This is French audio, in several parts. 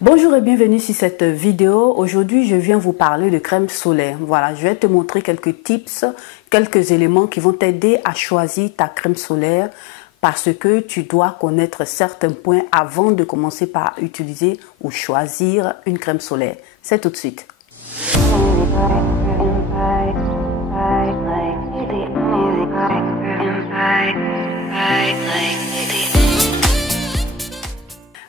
Bonjour et bienvenue sur cette vidéo. Aujourd'hui, je viens vous parler de crème solaire. Voilà, je vais te montrer quelques tips, quelques éléments qui vont t'aider à choisir ta crème solaire parce que tu dois connaître certains points avant de commencer par utiliser ou choisir une crème solaire. C'est tout de suite.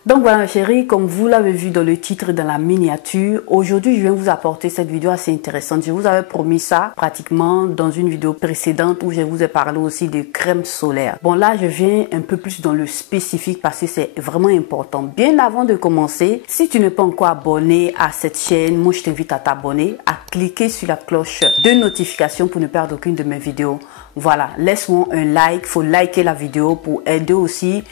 Donc voilà ma chérie, comme vous l'avez vu dans le titre et dans la miniature, aujourd'hui je viens vous apporter cette vidéo assez intéressante. Je vous avais promis ça pratiquement dans une vidéo précédente où je vous ai parlé aussi de crème solaire. Bon là je viens un peu plus dans le spécifique parce que c'est vraiment important. Bien avant de commencer, si tu n'es pas encore abonné à cette chaîne, moi je t'invite à t'abonner, à cliquer sur la cloche de notification pour ne perdre aucune de mes vidéos. Voilà, laisse-moi un like, faut liker la vidéo pour aider aussi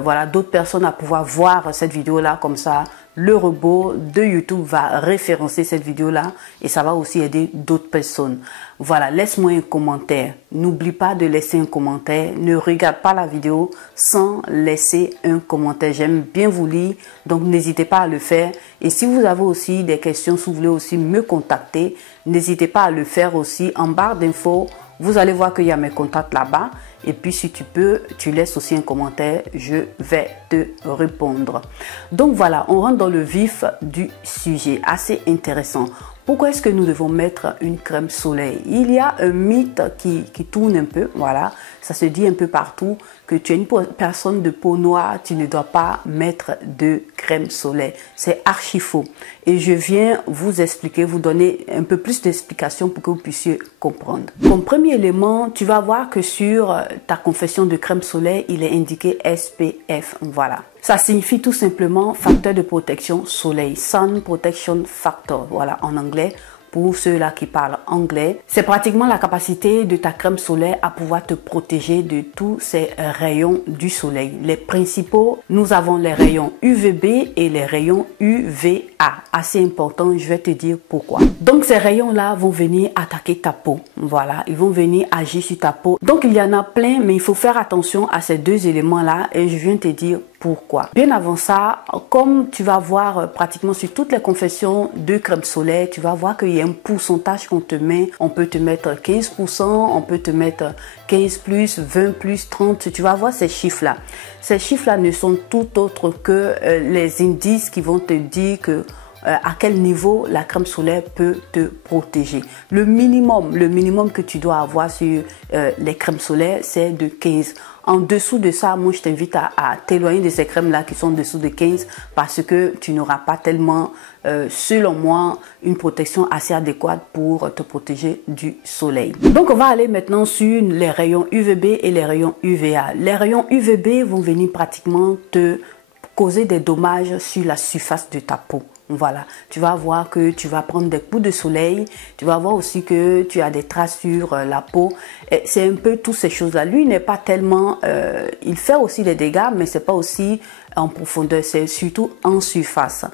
voilà, d'autres personnes à pouvoir voir cette vidéo-là. Comme ça, le robot de YouTube va référencer cette vidéo-là et ça va aussi aider d'autres personnes. Voilà, laisse-moi un commentaire. N'oublie pas de laisser un commentaire. Ne regarde pas la vidéo sans laisser un commentaire. J'aime bien vous lire, donc n'hésitez pas à le faire. Et si vous avez aussi des questions, si vous voulez aussi me contacter, n'hésitez pas à le faire aussi en barre d'infos. Vous allez voir qu'il y a mes contacts là-bas. Et puis si tu peux, tu laisses aussi un commentaire, je vais te répondre. Donc voilà, on rentre dans le vif du sujet, assez intéressant. Pourquoi est-ce que nous devons mettre une crème solaire? Il y a un mythe qui tourne un peu, voilà, ça se dit un peu partout que tu es une personne de peau noire, tu ne dois pas mettre de crème solaire. C'est archi faux. Et je viens vous expliquer, vous donner un peu plus d'explications pour que vous puissiez comprendre. Comme premier élément, tu vas voir que sur ta confection de crème solaire, il est indiqué SPF, voilà. Ça signifie tout simplement facteur de protection soleil, Sun Protection Factor, voilà, en anglais. Pour ceux-là qui parlent anglais, c'est pratiquement la capacité de ta crème solaire à pouvoir te protéger de tous ces rayons du soleil. Les principaux, nous avons les rayons UVB et les rayons UVA. Assez important, je vais te dire pourquoi. Donc ces rayons-là vont venir attaquer ta peau. Voilà, ils vont venir agir sur ta peau. Donc il y en a plein, mais il faut faire attention à ces deux éléments-là et je viens te dire pourquoi. Bien avant ça, comme tu vas voir pratiquement sur toutes les confections de crème solaire, tu vas voir qu'il y a un pourcentage qu'on te met. On peut te mettre 15%, on peut te mettre 15 plus, 20 plus, 30. Tu vas voir ces chiffres-là. Ces chiffres-là ne sont tout autres que les indices qui vont te dire que à quel niveau la crème solaire peut te protéger. Le minimum que tu dois avoir sur les crèmes solaires, c'est de 15. En dessous de ça, moi je t'invite à t'éloigner de ces crèmes-là qui sont en dessous de 15 parce que tu n'auras pas tellement, selon moi, une protection assez adéquate pour te protéger du soleil. Donc on va aller maintenant sur les rayons UVB et les rayons UVA. Les rayons UVB vont venir pratiquement te causer des dommages sur la surface de ta peau. Voilà, tu vas voir que tu vas prendre des coups de soleil, tu vas voir aussi que tu as des traces sur la peau. C'est un peu toutes ces choses-là. Lui, il n'est pas tellement... il fait aussi des dégâts, mais c'est pas aussi en profondeur, c'est surtout en surface.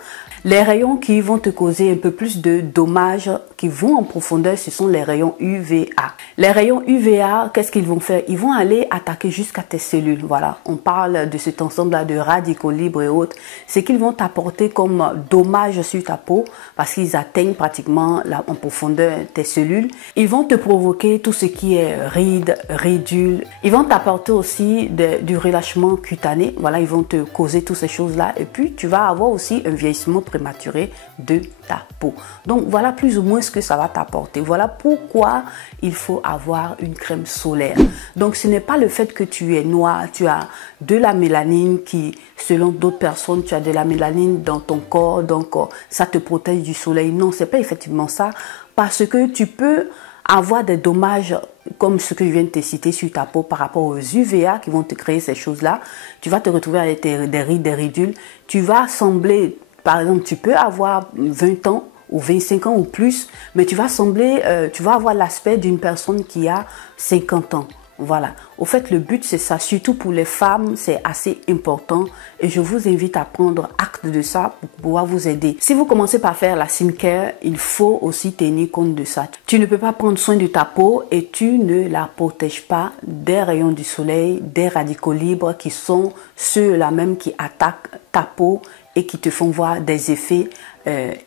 Les rayons qui vont te causer un peu plus de dommages, qui vont en profondeur, ce sont les rayons UVA. Les rayons UVA, qu'est-ce qu'ils vont faire? Ils vont aller attaquer jusqu'à tes cellules. Voilà, on parle de cet ensemble-là de radicaux libres et autres. C'est qu'ils vont t'apporter comme dommage sur ta peau parce qu'ils atteignent pratiquement en profondeur tes cellules. Ils vont te provoquer tout ce qui est rides, ridules. Ils vont t'apporter aussi du relâchement cutané. Voilà, ils vont te causer toutes ces choses-là. Et puis, tu vas avoir aussi un vieillissement prématuré de ta peau. Donc voilà plus ou moins ce que ça va t'apporter. Voilà pourquoi il faut avoir une crème solaire. Donc ce n'est pas le fait que tu es noir, tu as de la mélanine qui, selon d'autres personnes, tu as de la mélanine dans ton corps, donc ça te protège du soleil. Non, c'est pas effectivement ça, parce que tu peux avoir des dommages comme ce que je viens de te citer sur ta peau par rapport aux UVA qui vont te créer ces choses-là. Tu vas te retrouver avec des rides, des ridules. Tu vas sembler... Par exemple, tu peux avoir 20 ans ou 25 ans ou plus, mais tu vas sembler, tu vas avoir l'aspect d'une personne qui a 50 ans. Voilà. Au fait, le but, c'est ça. Surtout pour les femmes, c'est assez important. Et je vous invite à prendre acte de ça pour pouvoir vous aider. Si vous commencez par faire la skincare, il faut aussi tenir compte de ça. Tu ne peux pas prendre soin de ta peau et tu ne la protèges pas des rayons du soleil, des radicaux libres qui sont ceux-là même qui attaquent ta peau et qui te font voir des effets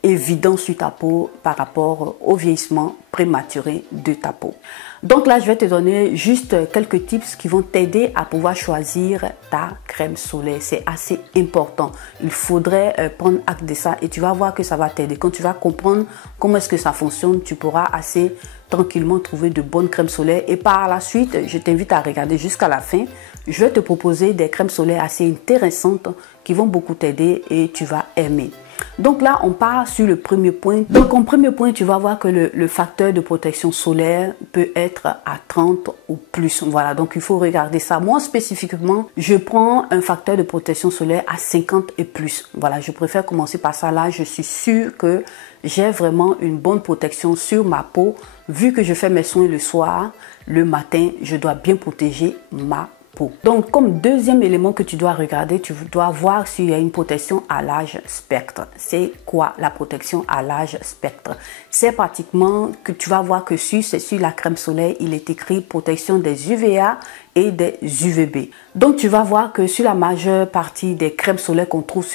évidents sur ta peau par rapport au vieillissement prématuré de ta peau. Donc là, je vais te donner juste quelques tips qui vont t'aider à pouvoir choisir ta crème solaire. C'est assez important. Il faudrait prendre acte de ça et tu vas voir que ça va t'aider. Quand tu vas comprendre comment est-ce que ça fonctionne, tu pourras assez tranquillement trouver de bonnes crèmes solaires. Et par la suite, je t'invite à regarder jusqu'à la fin. Je vais te proposer des crèmes solaires assez intéressantes qui vont beaucoup t'aider et tu vas aimer. Donc là, on part sur le premier point. Donc en premier point, tu vas voir que le facteur de protection solaire peut être à 30 ou plus. Voilà, donc il faut regarder ça. Moi, spécifiquement, je prends un facteur de protection solaire à 50 et plus. Voilà, je préfère commencer par ça. Là, je suis sûre que j'ai vraiment une bonne protection sur ma peau. Vu que je fais mes soins le soir, le matin, je dois bien protéger ma peau. Donc, comme deuxième élément que tu dois regarder, tu dois voir s'il y a une protection à l'âge spectre. C'est quoi la protection à l'âge spectre? C'est pratiquement que tu vas voir que sur la crème solaire, il est écrit protection des UVA et des UVB. Donc, tu vas voir que sur la majeure partie des crèmes solaires qu'on trouve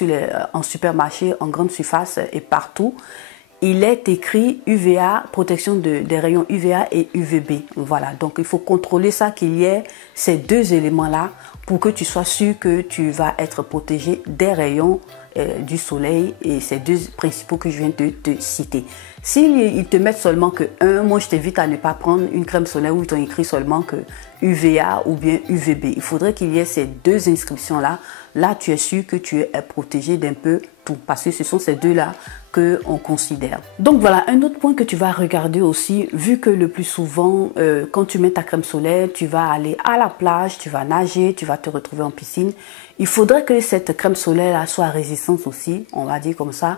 en supermarché, en grande surface et partout, il est écrit UVA, protection des rayons UVA et UVB. Voilà, donc il faut contrôler ça, qu'il y ait ces deux éléments-là pour que tu sois sûr que tu vas être protégé des rayons du soleil et ces deux principaux que je viens de te citer. S'ils te mettent seulement que un, moi je t'invite à ne pas prendre une crème solaire où ils t'ont écrit seulement que UVA ou bien UVB. Il faudrait qu'il y ait ces deux inscriptions-là. Là, tu es sûr que tu es protégé d'un peu tout parce que ce sont ces deux-là qu'on considère. Donc voilà, un autre point que tu vas regarder aussi, vu que le plus souvent, quand tu mets ta crème solaire, tu vas aller à la plage, tu vas nager, tu vas te retrouver en piscine. Il faudrait que cette crème solaire soit résistante aussi, on va dire comme ça,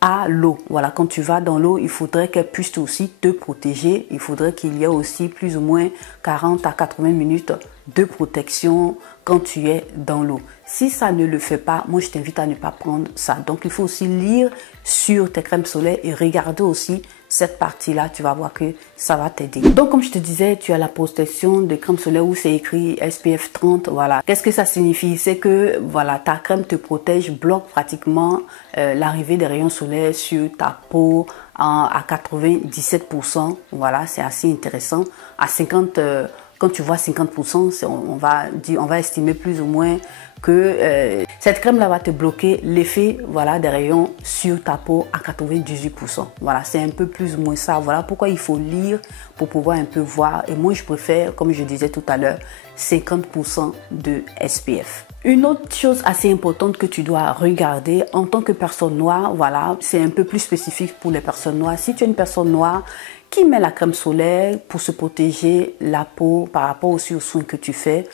à l'eau. Voilà, quand tu vas dans l'eau, il faudrait qu'elle puisse aussi te protéger. Il faudrait qu'il y ait aussi plus ou moins 40 à 80 minutes de protection quand tu es dans l'eau. Si ça ne le fait pas, moi je t'invite à ne pas prendre ça. Donc il faut aussi lire sur tes crèmes solaires et regarder aussi cette partie-là, tu vas voir que ça va t'aider. Donc comme je te disais, tu as la protection de crème solaire où c'est écrit SPF 30. Voilà. Qu'est-ce que ça signifie? C'est que voilà, ta crème te protège, bloque pratiquement l'arrivée des rayons solaires sur ta peau à 97%. Voilà, c'est assez intéressant. À 50%, quand tu vois 50%, on va estimer plus ou moins que cette crème-là va te bloquer l'effet voilà, des rayons sur ta peau à 98%. Voilà, c'est un peu plus ou moins ça. Voilà pourquoi il faut lire pour pouvoir un peu voir. Et moi, je préfère, comme je disais tout à l'heure, 50% de SPF. Une autre chose assez importante que tu dois regarder en tant que personne noire, voilà, c'est un peu plus spécifique pour les personnes noires. Si tu es une personne noire qui met la crème solaire pour se protéger la peau par rapport aussi aux soins que tu fais,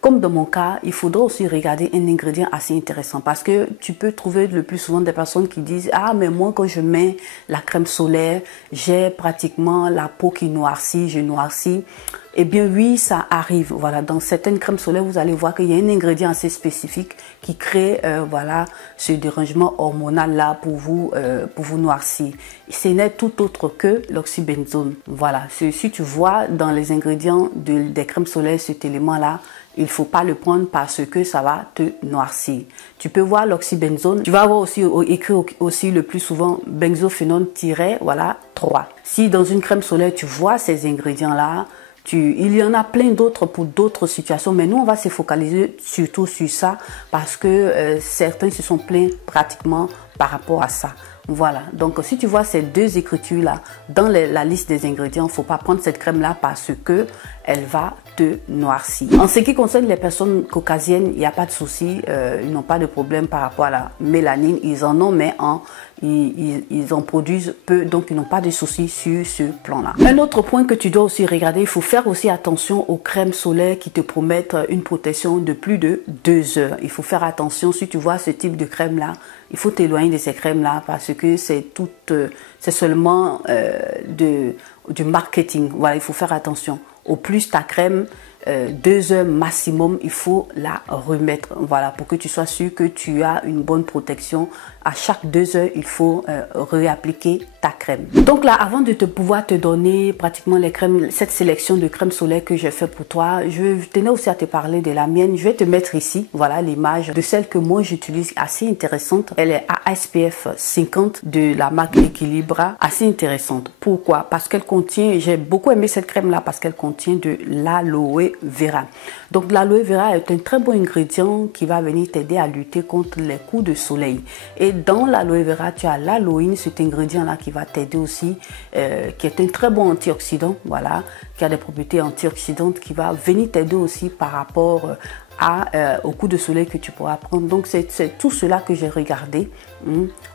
comme dans mon cas, il faudra aussi regarder un ingrédient assez intéressant parce que tu peux trouver le plus souvent des personnes qui disent « Ah, mais moi, quand je mets la crème solaire, j'ai pratiquement la peau qui noircit, je noircis. » Eh bien oui, ça arrive. Voilà, dans certaines crèmes solaires, vous allez voir qu'il y a un ingrédient assez spécifique qui crée voilà, ce dérangement hormonal là pour vous noircir. Ce n'est tout autre que l'oxybenzone. Voilà, si tu vois dans les ingrédients des crèmes solaires cet élément-là, il ne faut pas le prendre parce que ça va te noircir. Tu peux voir l'oxybenzone. Tu vas avoir aussi écrit aussi le plus souvent benzophénone-3. Voilà, si dans une crème solaire, tu vois ces ingrédients-là, il y en a plein d'autres pour d'autres situations, mais nous, on va se focaliser surtout sur ça parce que certains se sont plaints pratiquement par rapport à ça. Voilà, donc si tu vois ces deux écritures-là dans la liste des ingrédients, il ne faut pas prendre cette crème-là parce que elle va te noircir. En ce qui concerne les personnes caucasiennes, il n'y a pas de souci, ils n'ont pas de problème par rapport à la mélanine, ils en ont, mais ils en produisent peu, donc ils n'ont pas de souci sur ce plan-là. Un autre point que tu dois aussi regarder, il faut faire aussi attention aux crèmes solaires qui te promettent une protection de plus de 2 heures. Il faut faire attention, si tu vois ce type de crème-là, il faut t'éloigner de ces crèmes-là parce que c'est seulement du marketing. Voilà, il faut faire attention. Au plus ta crème 2 heures maximum, il faut la remettre. Voilà, pour que tu sois sûr que tu as une bonne protection. À chaque 2 heures, il faut réappliquer ta crème. Donc là, avant de pouvoir te donner pratiquement les crèmes, cette sélection de crèmes solaires que j'ai fait pour toi, je tenais aussi à te parler de la mienne. Je vais te mettre ici, voilà, l'image de celle que moi j'utilise, assez intéressante. Elle est à SPF 50 de la marque Equilibra, assez intéressante. Pourquoi? Parce qu'elle contient, j'ai beaucoup aimé cette crème là parce qu'elle contient de l'aloe vera. Donc l'aloe vera est un très bon ingrédient qui va venir t'aider à lutter contre les coups de soleil. Et dans l'aloe vera, tu as l'aloïne, cet ingrédient là qui va t'aider aussi, qui est un très bon antioxydant, voilà, qui a des propriétés antioxydantes, qui va venir t'aider aussi par rapport au coup de soleil que tu pourras prendre. Donc c'est tout cela que j'ai regardé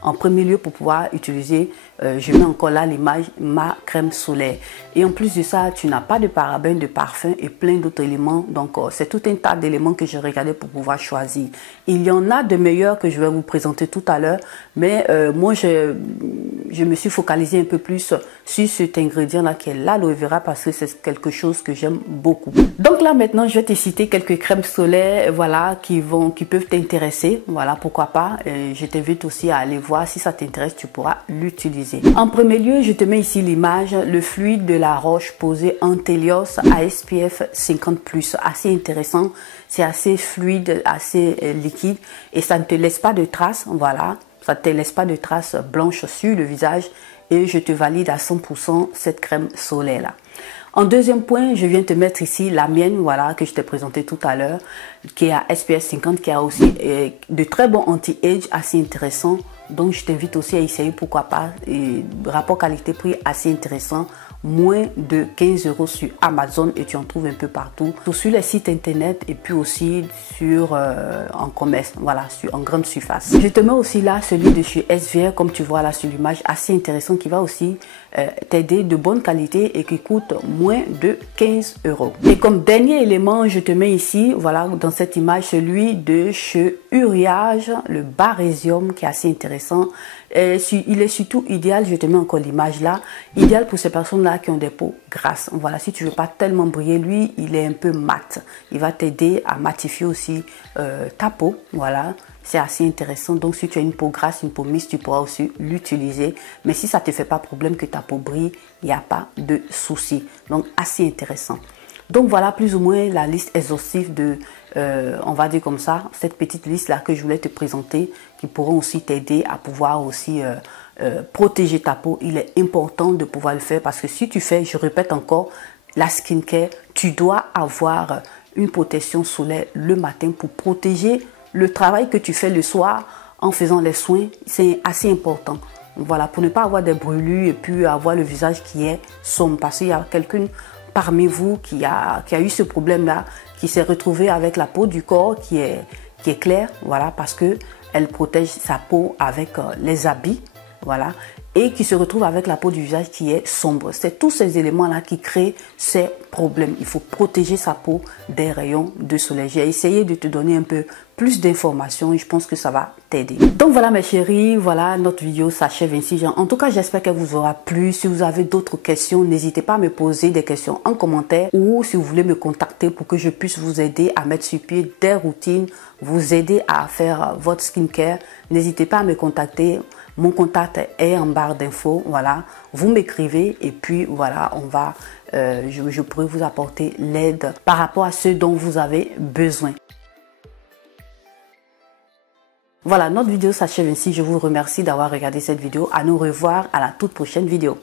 en premier lieu pour pouvoir utiliser, je mets encore là l'image, ma crème solaire. Et en plus de ça, tu n'as pas de parabènes, de parfum et plein d'autres éléments. Donc c'est tout un tas d'éléments que j'ai regardé pour pouvoir choisir. Il y en a de meilleurs que je vais vous présenter tout à l'heure, mais moi je me suis focalisée un peu plus sur cet ingrédient là qui est l'aloe vera parce que c'est quelque chose que j'aime beaucoup. Donc là maintenant je vais te citer quelques crèmes solaires, voilà, qui peuvent t'intéresser, voilà, pourquoi pas. Je t'invite aussi à aller voir, si ça t'intéresse tu pourras l'utiliser. En premier lieu, je te mets ici l'image, le fluide de la Roche-Posay Antelios à SPF 50+, assez intéressant, c'est assez fluide, assez liquide et ça ne te laisse pas de traces, voilà, ça ne te laisse pas de traces blanches sur le visage et je te valide à 100% cette crème solaire là. En deuxième point, je viens te mettre ici la mienne, voilà, que je t'ai présenté tout à l'heure, qui est à SPF 50, qui a aussi de très bons anti-age assez intéressants. Donc, je t'invite aussi à essayer, pourquoi pas, rapport qualité-prix assez intéressant. Moins de 15 € sur Amazon et tu en trouves un peu partout, sur les sites internet et puis aussi en commerce, voilà, en grande surface. Je te mets aussi là celui de chez SVR, comme tu vois là sur l'image, assez intéressant, qui va aussi t'aider, de bonne qualité et qui coûte moins de 15 €. Et comme dernier élément, je te mets ici, voilà, dans cette image, celui de chez Uriage, le Barésium, qui est assez intéressant. Il est surtout idéal, je te mets encore l'image là, idéal pour ces personnes-là qui ont des peaux grasses. Voilà, si tu veux pas tellement briller, lui, il est un peu mat. Il va t'aider à matifier aussi ta peau, voilà. C'est assez intéressant. Donc, si tu as une peau grasse, une peau mixte, tu pourras aussi l'utiliser. Mais si ça ne te fait pas problème que ta peau brille, il n'y a pas de souci. Donc, assez intéressant. Donc, voilà plus ou moins la liste exhaustive de, on va dire comme ça, cette petite liste-là que je voulais te présenter, qui pourront aussi t'aider à pouvoir aussi protéger ta peau. Il est important de pouvoir le faire parce que si tu fais, je répète encore, la skincare, tu dois avoir une protection solaire le matin pour protéger le travail que tu fais le soir en faisant les soins. C'est assez important. Voilà, pour ne pas avoir des brûlures et puis avoir le visage qui est sombre. Parce qu'il y a quelqu'un parmi vous qui a eu ce problème-là, qui s'est retrouvé avec la peau du corps qui est claire, voilà, parce que elle protège sa peau avec les habits, voilà, et qui se retrouve avec la peau du visage qui est sombre. C'est tous ces éléments-là qui créent ces problèmes. Il faut protéger sa peau des rayons de soleil. J'ai essayé de te donner un peu plus d'informations et je pense que ça va t'aider. Donc voilà mes chéris, voilà, notre vidéo s'achève ainsi. En tout cas, j'espère qu'elle vous aura plu. Si vous avez d'autres questions, n'hésitez pas à me poser des questions en commentaire ou si vous voulez me contacter pour que je puisse vous aider à mettre sur pied des routines, vous aider à faire votre skincare, n'hésitez pas à me contacter. Mon contact est en barre d'infos, voilà, vous m'écrivez et puis voilà, je pourrai vous apporter l'aide par rapport à ce dont vous avez besoin. Voilà, notre vidéo s'achève ainsi. Je vous remercie d'avoir regardé cette vidéo. À nous revoir à la toute prochaine vidéo.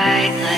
Like